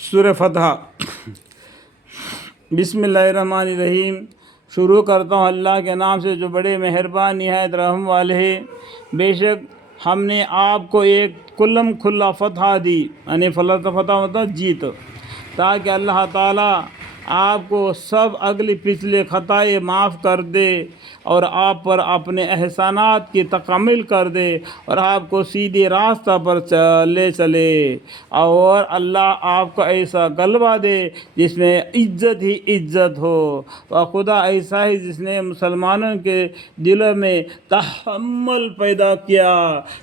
سورہ فتح۔ بسم اللہ الرحمن الرحیم۔ شروع کرتا ہوں اللہ کے نام سے جو بڑے مہربان نہایت رحم والے ہیں۔ بے شک ہم نے آپ کو ایک کلم کھلا فتح دی، یعنی فتح مطلب جیت، تاکہ اللہ تعالیٰ آپ کو سب اگلی پچھلے خطائیں معاف کر دے اور آپ پر اپنے احسانات کی تکمیل کر دے اور آپ کو سیدھے راستہ پر لے چلے، اور اللہ آپ کو ایسا غلبہ دے جس میں عزت ہی عزت ہو۔ اور خدا ایسا ہے جس نے مسلمانوں کے دلوں میں تحمل پیدا کیا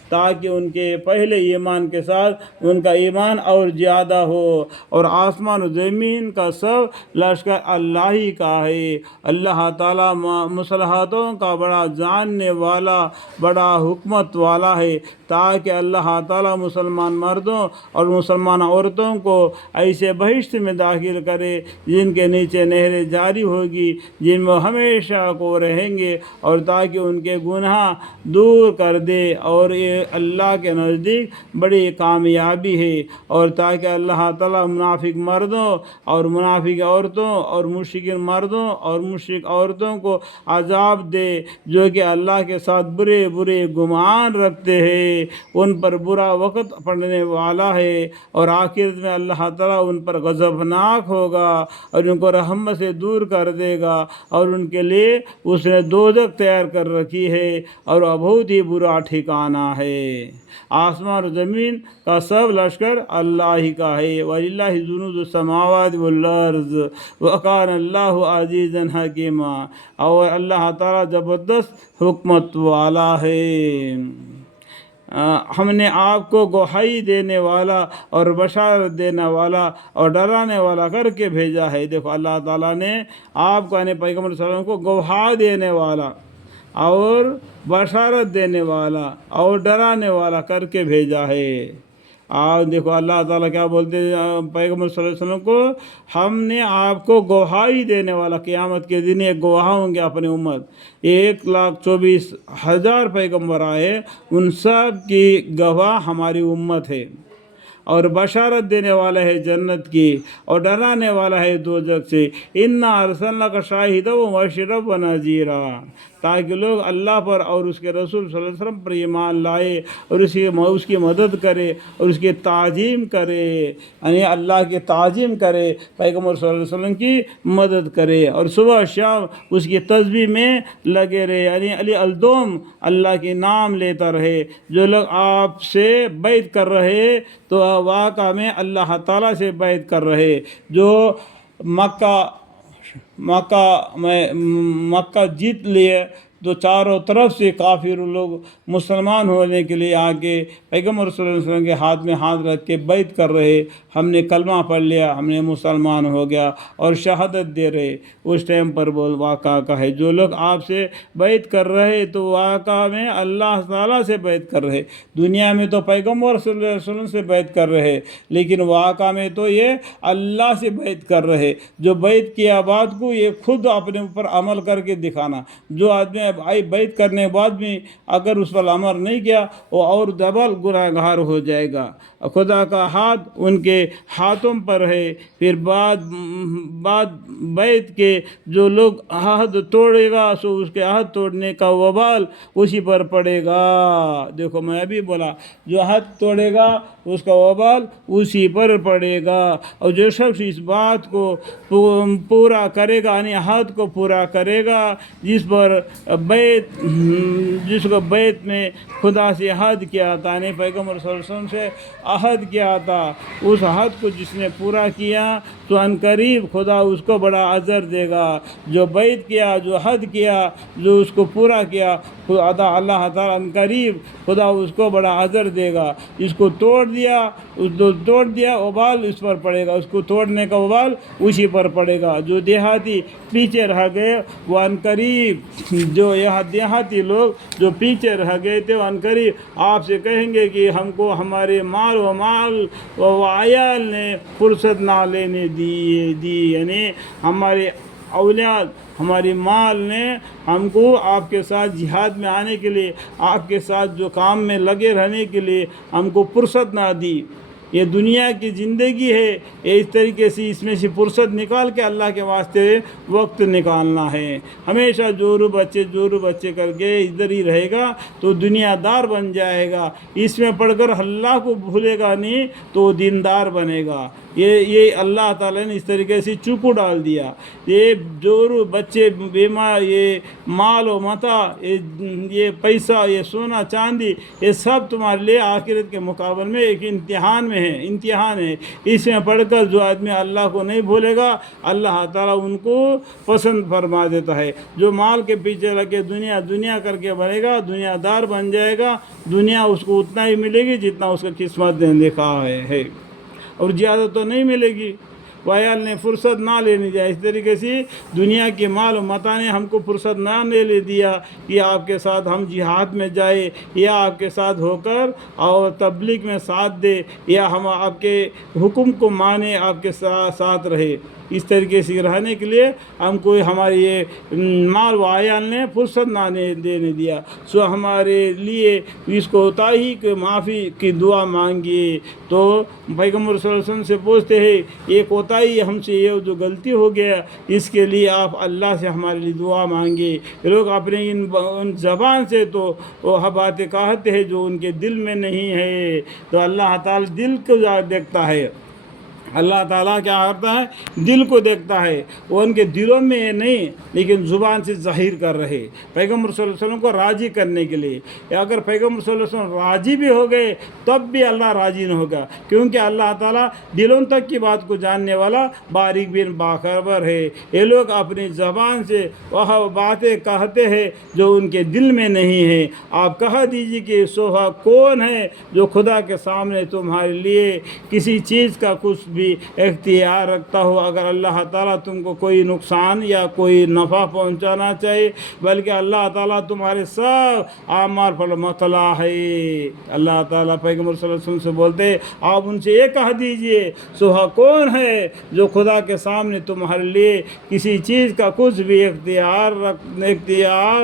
تاکہ ان کے پہلے ایمان کے ساتھ ان کا ایمان اور زیادہ ہو، اور آسمان و زمین کا سب لشکر اللہ ہی کا ہے۔ اللہ تعالیٰ مصلحتوں کا بڑا جاننے والا، بڑا حکمت والا ہے، تاکہ اللہ تعالیٰ مسلمان مردوں اور مسلمان عورتوں کو ایسے بہشت میں داخل کرے جن کے نیچے نہریں جاری ہوگی، جن میں ہمیشہ کو رہیں گے، اور تاکہ ان کے گناہ دور کر دے، اور یہ اللہ کے نزدیک بڑی کامیابی ہے، اور تاکہ اللہ تعالیٰ منافق مردوں اور منافق عورتوں اور مشرک مردوں اور مشرک عورتوں کو عذاب دے جو کہ اللہ کے ساتھ برے برے گمان رکھتے ہیں، ان پر برا وقت پڑنے والا ہے، اور آخرت میں اللہ تعالیٰ ان پر غضبناک ہوگا اور ان کو رحمت سے دور کر دے گا، اور ان کے لیے اس نے دوزخ تیار کر رکھی ہے اور بہت ہی برا ٹھکانہ ہے۔ آسمان و زمین کا سب لشکر اللہ ہی کا ہے۔ وَلِلَّهِ جُنُودُ السَّمَاوَاتِ وَالْأَرْضِ وَكَانَ اللَّهُ عَزِيزًا حَكِيمًا، اور اللہ تعالیٰ زبردست حکمت والا ہے۔ ہم نے آپ کو گواہی دینے والا اور بشارت دینے والا اور ڈرانے والا کر کے بھیجا ہے۔ دیکھو اللہ تعالیٰ نے آپ کو، یعنی پیغمبر صلی اللہ علیہ وسلم کو گواہ دینے والا اور بشارت دینے والا اور ڈرانے والا کر کے بھیجا ہے۔ دیکھو اللہ تعالیٰ کیا بولتے ہیں پیغمبر صلی اللہ علیہ وسلم کو، ہم نے آپ کو گواہی دینے والا، قیامت کے دن ایک گواہ ہوں گے اپنی امت، 1,24,000 پیغمبر آئے، ان سب کی گواہ ہماری امت ہے، اور بشارت دینے والا ہے جنت کی اور ڈرانے والا ہے دوزخ سے۔ اِنَّا أَرْسَلْنَاكَ شَاهِدًا وَمُبَشِّرًا وَنَذِيرًا، تاکہ لوگ اللہ پر اور اس کے رسول صلی اللہ علیہ وسلم پر ایمان لائے اور اس کی مدد کرے اور اس کی تعظیم کرے، یعنی اللہ کی تعظیم کرے، پیغمبر صلی اللہ علیہ وسلم کی مدد کرے، اور صبح شام اس کی تسبیح میں لگے رہے، یعنی علی الدوم اللہ کے نام لیتا رہے۔ جو لوگ آپ سے بیعت کر رہے تو واقع میں اللہ تعالیٰ سے بیعت کر رہے، جو مکہ جیت لیے تو چاروں طرف سے کافر لوگ مسلمان ہونے کے لیے آگے پیغمبر صلی اللہ علیہ وسلم کے ہاتھ میں ہاتھ رکھ کے بیعت کر رہے، ہم نے کلمہ پڑھ لیا، ہم نے مسلمان ہو گیا، اور شہادت دے رہے۔ اس ٹائم پر واقعہ کا ہے، جو لوگ آپ سے بیعت کر رہے تو واقع میں اللہ تعالیٰ سے بیعت کر رہے۔ دنیا میں تو پیغمبر صلی اللہ علیہ وسلم سے بیعت کر رہے، لیکن واقع میں تو یہ اللہ سے بیعت کر رہے۔ جو بیعت کیا بات کو یہ خود اپنے اوپر عمل کر کے دکھانا، جو آدمی بیعت کرنے کے بعد بھی اگر اس پر عمل نہیں کیا وہ اور ڈبل گناہ گار ہو جائے گا۔ خدا کا ہاتھ ان کے ہاتھوں پر ہے۔ پھر بعد بیعت کے جو لوگ عہد توڑے گا سو اس کے عہد توڑنے کا وبال اسی پر پڑے گا۔ دیکھو میں ابھی بولا، جو عہد توڑے گا اس کا وبال اسی پر پڑے گا، اور جو شخص اس بات کو پورا کرے گا، یعنی عہد کو پورا کرے گا، جس کو بیعت میں خدا سے عہد کیا تھا، یعنی پیغمبر صلی اللہ علیہ وسلم سے عہد کیا تھا، اس عہد کو جس نے پورا کیا تو ان قریب خدا اس کو بڑا اجر دے گا۔ جو بیعت کیا، جو عہد کیا، جو اس کو پورا کیا، اللہ تعالیٰ ان قریب خدا اس کو بڑا اجر دے گا۔ اس کو توڑ دیا وبال اس پر پڑے گا، اس کو توڑنے کا وبال اسی پر پڑے گا۔ جو دیہاتی پیچھے رہ گئے وہ ان قریب، جو یہاں دیہاتی لوگ جو پیچھے رہ گئے تھے وہ ان قریب آپ سے کہیں گے کہ ہم کو ہمارے مال و عیال نے فرصت نہ لینے دی، یعنی ہمارے اولاد، ہماری مال نے ہم کو آپ کے ساتھ جہاد میں آنے کے لیے، آپ کے ساتھ جو کام میں لگے رہنے کے لیے ہم کو فرصت نہ دی۔ یہ دنیا کی زندگی ہے، اس طریقے سے اس میں سے فرصت نکال کے اللہ کے واسطے وقت نکالنا ہے۔ ہمیشہ جورو بچے کر کے ادھر ہی رہے گا تو دنیا دار بن جائے گا، اس میں پڑھ کر اللہ کو بھولے گا نہیں تو دیندار بنے گا۔ یہ اللہ تعالیٰ نے اس طریقے سے چوکو ڈال دیا۔ یہ جورو بچے بیمار، یہ مال و متاع، یہ پیسہ، یہ سونا چاندی، یہ سب تمہارے لیے آخرت کے مقابل میں ایک امتحان ہے۔ اس میں پڑھ کر جو آدمی اللہ کو نہیں بھولے گا، اللہ تعالیٰ ان کو پسند فرما دیتا ہے۔ جو مال کے پیچھے لگے دنیا کر کے بنے گا، دنیا دار بن جائے گا، دنیا اس کو اتنا ہی ملے گی جتنا اس کا قسمت نے لکھا ہے، اور زیادہ تو نہیں ملے گی۔ ویال نے فرصت نہ لینی جائے۔ اس طریقے سے دنیا کے مال و متاع نے ہم کو فرصت نہ لے دیا کہ آپ کے ساتھ ہم جہاد میں جائے، یا آپ کے ساتھ ہو کر اور تبلیغ میں ساتھ دے، یا ہم آپ کے حکم کو مانے، آپ کے ساتھ رہے۔ اس طریقے سے رہنے کے لیے ہم کو ہماری یہ مال و عیال نے فرصت نہ دینے دیا، سو ہمارے لیے اس کوتاہی کے معافی کی دعا مانگیے۔ تو پیغمبر صلی اللہ علیہ وسلم سے پوچھتے ہیں، یہ کوتاہی ہم سے یہ جو غلطی ہو گیا، اس کے لیے آپ اللہ سے ہمارے لیے دعا مانگے۔ یہ لوگ اپنے ان زبان سے تو وہ باتیں کہتے ہیں جو ان کے دل میں نہیں ہے، تو اللہ تعالیٰ دل کو دیکھتا ہے۔ اللہ تعالیٰ کیا کرتا ہے؟ دل کو دیکھتا ہے۔ وہ ان کے دلوں میں نہیں لیکن زبان سے ظاہر کر رہے، پیغمبر صلی اللہ علیہ وسلم کو راضی کرنے کے لیے۔ یا اگر پیغمبر صلی اللہ علیہ وسلم راضی بھی ہو گئے تب بھی اللہ راضی نہ ہوگا، کیونکہ اللہ تعالیٰ دلوں تک کی بات کو جاننے والا باریک بین باخبر ہے۔ یہ لوگ اپنی زبان سے وہ باتیں کہتے ہیں جو ان کے دل میں نہیں ہے۔ آپ کہہ دیجیے کہ سوہا کون ہے جو خدا کے سامنے تمہارے لیے کسی چیز کا کچھ بھی اختیار رکھتا ہو، اگر اللہ تعالیٰ تم کو کوئی نقصان یا کوئی نفع پہنچانا چاہے، بلکہ اللہ تعالیٰ تمہارے سب اعمال پر مطلع ہے۔ اللہ تعالیٰ پیغمبر صلی اللہ علیہ وسلم سے بولتے ہیں، آپ ان سے یہ کہہ دیجئے، سوہا کون ہے جو خدا کے سامنے تمہارے لیے کسی چیز کا کچھ بھی اختیار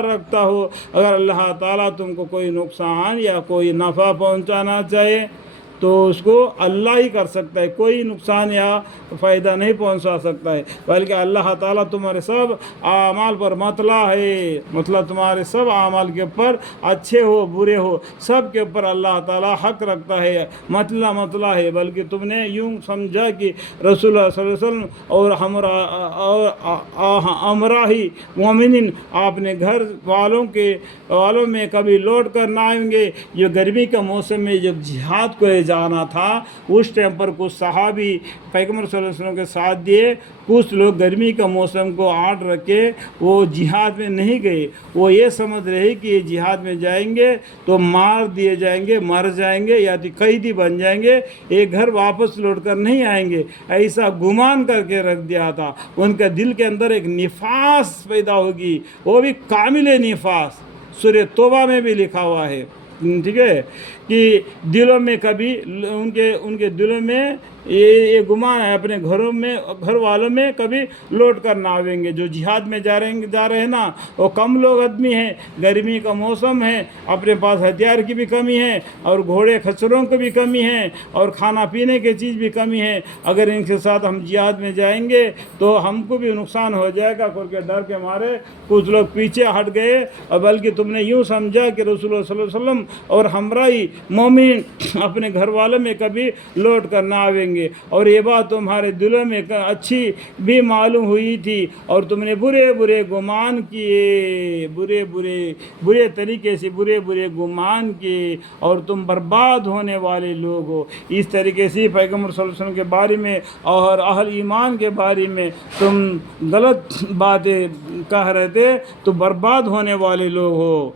رکھتا ہو، اگر اللہ تعالیٰ تم کو کوئی نقصان یا کوئی نفع پہنچانا چاہے تو اس کو اللہ ہی کر سکتا ہے، کوئی نقصان یا فائدہ نہیں پہنچا سکتا ہے، بلکہ اللہ تعالیٰ تمہارے سب اعمال پر مطلع ہے۔ مطلب تمہارے سب اعمال کے اوپر، اچھے ہو برے ہو، سب کے اوپر اللہ تعالیٰ حق رکھتا ہے، مطلع ہے۔ بلکہ تم نے یوں سمجھا کہ رسول اللہ صلی اللہ علیہ وسلم اور امراہی مومنین اپنے گھر والوں میں کبھی لوٹ کر نہ آئیں گے۔ جو گرمی کا موسم میں جب جہاد کو جانا تھا، اس ٹائم پر کچھ صحابی پیغمبر صلی اللہ علیہ وسلم کے ساتھ دیے، کچھ لوگ گرمی کا موسم کو آڑ رکھے وہ جہاد میں نہیں گئے۔ وہ یہ سمجھ رہے کہ یہ جہاد میں جائیں گے تو مار دیے جائیں گے، مر جائیں گے یا قیدی بن جائیں گے، ایک گھر واپس لوٹ کر نہیں آئیں گے، ایسا گمان کر کے رکھ دیا تھا۔ ان کا دل کے اندر ایک نفاس پیدا ہوگی، وہ بھی کامل نفاس، سورہ توبہ میں بھی لکھا ہوا ہے، ٹھیک ہے، کہ دلوں میں کبھی ان کے دلوں میں یہ گمان ہے، اپنے گھر والوں میں کبھی لوٹ کر نہ آئیں گے۔ جو جہاد میں جا رہے ہیں نا، وہ کم لوگ آدمی ہیں، گرمی کا موسم ہے، اپنے پاس ہتھیار کی بھی کمی ہے، اور گھوڑے خچروں کی بھی کمی ہے، اور کھانا پینے کی چیز بھی کمی ہے۔ اگر ان کے ساتھ ہم جہاد میں جائیں گے تو ہم کو بھی نقصان ہو جائے گا، کر کے ڈر کے مارے کچھ لوگ پیچھے ہٹ گئے، اور بلکہ تم نے یوں سمجھا کہ رسول اللہ صلی اللہ علیہ وسلم اور ہمراہی مومن اپنے گھر والوں میں کبھی لوٹ کر نہ آئیں گے، اور یہ بات تمہارے دلوں میں اچھی بھی معلوم ہوئی تھی، اور تم نے برے گمان کیے، برے طریقے سے برے گمان کیے، اور تم برباد ہونے والے لوگ ہو۔ اس طریقے سے پیغمبر صلی اللہ علیہ وسلم کے بارے میں اور اہل ایمان کے بارے میں تم غلط باتیں کہہ رہے تھے تو برباد ہونے والے لوگ ہو۔